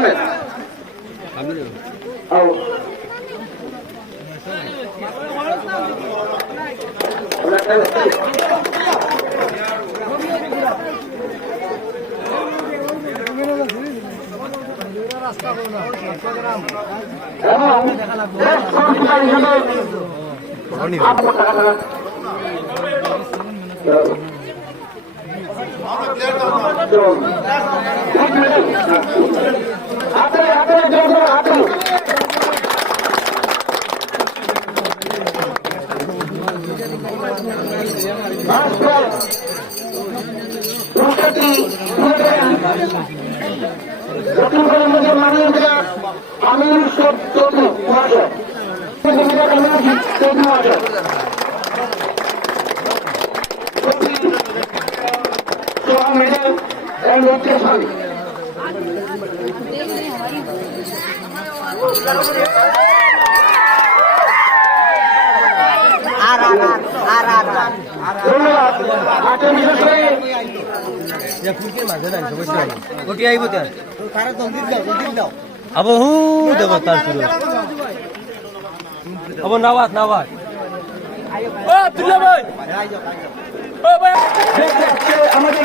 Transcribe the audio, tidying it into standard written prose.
আহমেদ দক্ষিণ করিমগঞ্জের মাননীয় জেলা আমির সব চৌধুরী মহাশয় মেডেল এন্ড উচ্চস্বামী ধন্যবাদ। আটের বিশেষ করে আমাদের